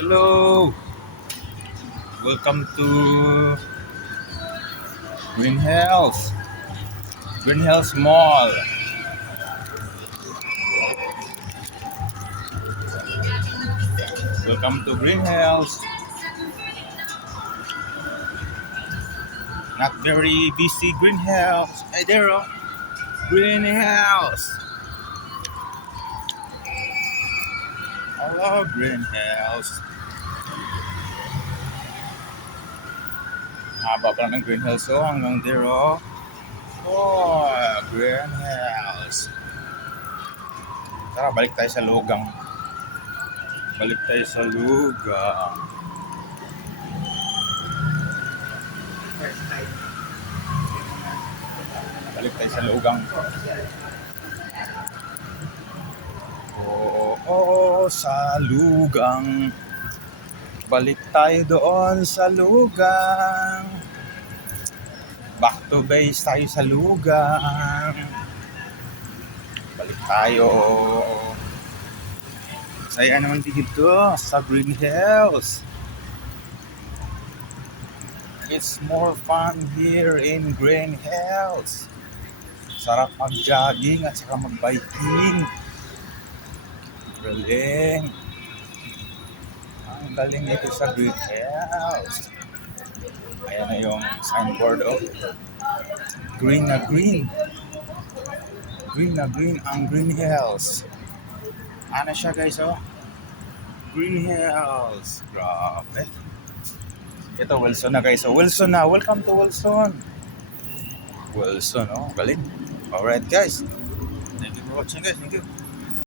Hello, welcome to Green Hills, Green Hills Mall. Welcome to Green Hills. Not very busy Green Hills. Hey there, oh. Green Hills. Hello, Green Hills. Haba pa ng Green Hills, oh, hanggang there, oh. Oh, Green Hills. Tara, balik tayo sa Lugang. Balik tayo sa Lugang. Balik tayo sa Lugang. Oo, sa Lugang. Balik tayo doon sa Lugang. Back to base tayo sa Lugang. Balik tayo. Saya naman dito sa Green Hills. It's more fun here in Green Hills. Sarap mag-jogging at saka mag-biking. Galing. Ang galing dito sa Green Hills. Ayan na yung signboard, oh. Green na green. Green na green ang Green Hills. Ano siya, guys, oh. Green Hills. Grabe. Ito, Wilson na, guys. Oh, Wilson na. Welcome to Wilson. Wilson, oh. Galing. Alright, guys. Thank you for watching, guys. Thank you.